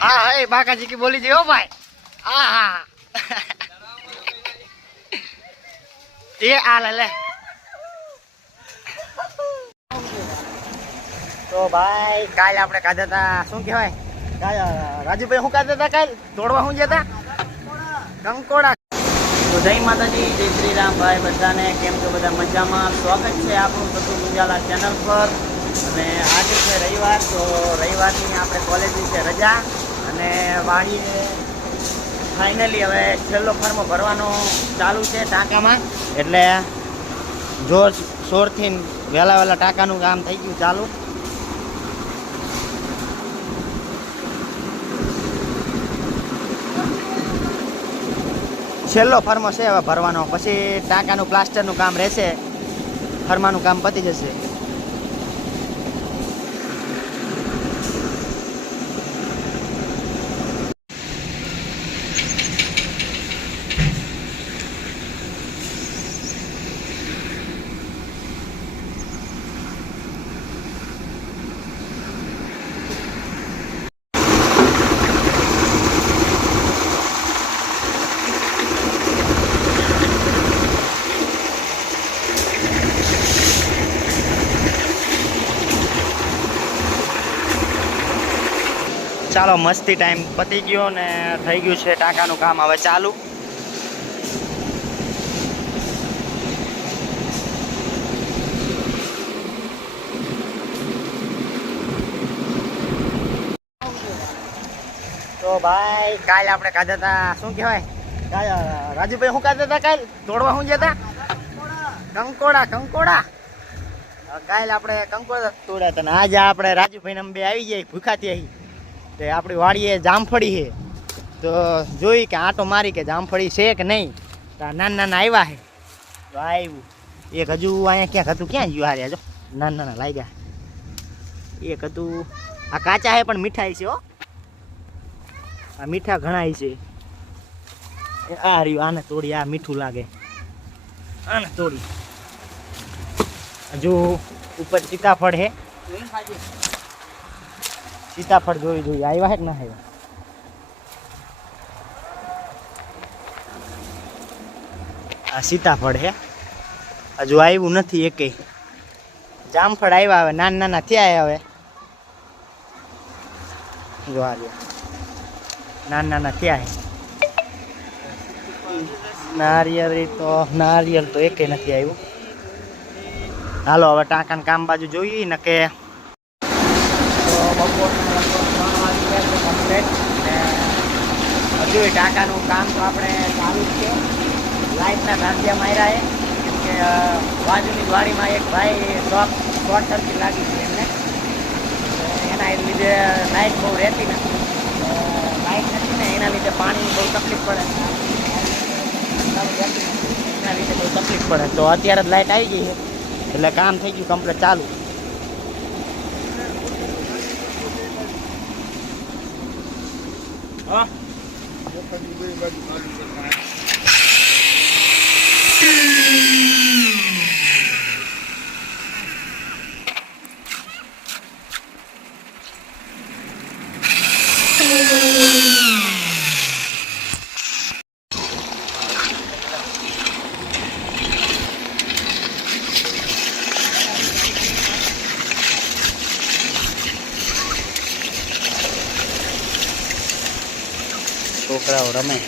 હા હે બાકાજી કી બોલી જઈ હો ભાઈ. હા હા. એ આ લે. તો ભાઈ, કાલ આપણે કાઢ્યા હતા શું કહેવાય? રાજુભાઈ શું કાઢ્યા હતા કાલ? દોડવા શું જતા કંકોડા. તો જય માતાજી, જય શ્રી રામ ભાઈ, બધાને કેમ છો? બધા મજામાં? સ્વાગત છે આપણું બધું ગુંજાલા ચેનલ પર. અને આજે છે રવિવાર, તો રવિવારની આપણે કોલેજની છે રજા. અને વાડીએ ફાઇનલી હવે છેલ્લો ફર્મો ભરવાનો ચાલુ છે ટાંકામાં. એટલે જોર સોરથી વહેલા વહેલા ટાંકાનું કામ થઈ ગયું ચાલુ. છેલ્લો ફર્મો છે હવે ભરવાનો. પછી ટાંકાનું પ્લાસ્ટરનું કામ રહેશે. ફર્માનું કામ પતી જશે. ચાલો, મસ્તી ટાઈમ પતી ગયો ને થઈ ગયું છે ટાંકાનું કામ. હવે ચાલુ. તો ભાઈ, કાલ આપણે કાઢ્યા હતા, શું કહેવાય? રાજુભાઈ શું કાઢતા હતા કાલ? દોડવા શું જતા કંકોડા કંકોડા. કાલ આપણે કંકોડા તોડ્યા હતા આજે આપણે રાજુભાઈ ને બે આવી જાય ભૂખાથી આવી તે આપણી વાડીએ જામફળી છે. તો જોઈ કે આટો મારી કે જામફળી છે કે નહીં. તો નાના નાના આવ્યા છે. તો આવ્યું એક હજુ અહીંયા ક્યાંક હતું, ક્યાં ગયું હારે? જો, નાના નાના લાગ્યા. એક હતું, આ કાચા છે પણ મીઠાઈ છે હો. આ મીઠા ઘણા છે. આ રહ્યું, આને તોડી, આ મીઠું લાગે. આને તોડી. હજુ ઉપર સીતાફળ છે. સીતાફળ જોઈ જોઈ આવ્યા હે કે ના આવ્યા? આ સીતાફળ છે હજુ આવ્યું નથી એકેય જામફળ આવ્યા હવે, નાના નાના થયા હવે. જો આ. નાના નાના થયા નારિયેળ તો નારિયેળ તો એકેય નથી આવ્યું. હાલો, હવે ટાંકાને કામ બાજુ જોઈએ ને કે તો બપોરના લગભગ ત્રણ વાગી ગયા છે કમ્પ્લેટ ને એ ટાંકાનું કામ તો આપણે ચાલુ જ છે. લાઇટના ધાંધિયા માર્યા કેમ કે બાજુની દ્વારીમાં એક ભાઈ શોર્ટ શોર્ટ સર્કિટ લાગી છે એમને. એના લીધે લાઇટ બહુ રહેતી નથી. લાઇટ નથી ને એના લીધે પાણીની બહુ તકલીફ પડે. એના લીધે બહુ તકલીફ પડે. તો અત્યારે જ લાઇટ આવી ગઈ છે. એટલે કામ થઈ ગયું કમ્પ્લીટ ચાલુ. હા. Thank you. o રમે